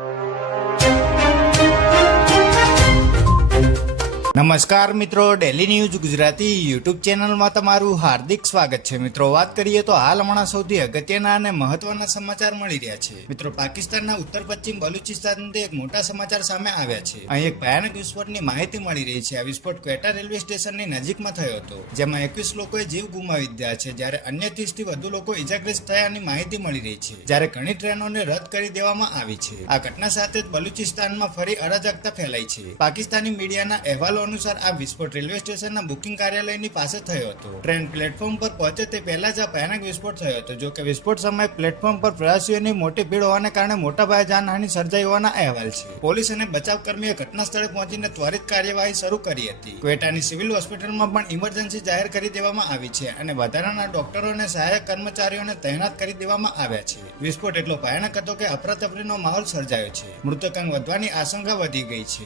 you. નમસ્કાર મિત્રો daily news Gujarati YouTube ચેનલમાં તમારું હાર્દિક સ્વાગત છે. મિત્રો, વાત કરીએ તો હાલ હમણાં સૌથી અગત્યના અને મહત્વના સમાચાર મળી રહ્યા છે. મિત્રો, પાકિસ્તાનના ઉત્તર પશ્ચિમ બલુચિસ્તાનથી એક મોટા સમાચાર સામે આવ્યા છે. અહીં એક ભયાનક વિસ્ફોટની માહિતી મળી રહી છે. આ વિસ્ફોટ ક્વેટા રેલવે સ્ટેશનની નજીકમાં થયો હતો, જેમાં એકવીસ લોકોએ જીવ ગુમાવી દીધા છે. જ્યારે અન્ય ત્રીસથી વધુ લોકો ઇજાગ્રસ્ત થયાની માહિતી મળી રહી છે. જ્યારે ઘણી ટ્રેનોને રદ કરી દેવામાં આવી છે. આ ઘટના સાથે જ બલુચિસ્તાનમાં ફરી અરાજકતા ફેલાઈ છે. પાકિસ્તાની મીડિયાના અહેવાલો અનુસાર આ વિસ્ફોટ રેલવે સ્ટેશનના બુકિંગ કાર્યાલયની પાસે થયો હતો. ટ્રેન પ્લેટફોર્મ પર પહોંચે તે પહેલા જ આ ભયાનક વિસ્ફોટ થયો હતો. જો કે વિસ્ફોટ સમયે પ્લેટફોર્મ પર પ્રવાસીઓની મોટી ભીડ હોવાને કારણે મોટા પાયે જાનહાની સર્જાઈ હોવાના અહેવાલ છે. પોલીસ અને બચાવ કર્મીએ ઘટના સ્થળે પહોંચીને ત્વરિત કાર્યવાહી શરૂ કરી હતી. ક્વેટાની સિવિલ હોસ્પિટલમાં પણ ઇમરજન્સી જાહેર કરી દેવામાં આવી છે અને વધારાના ડોક્ટરો અને સહાયક કર્મચારીઓને તૈનાત કરી દેવામાં આવ્યા છે. વિસ્ફોટ એટલો ભયાનક હતો કે અફરાતફરીનો માહોલ સર્જાયો છે. મૃતકાંક વધવાની આશંકા વધી ગઈ છે.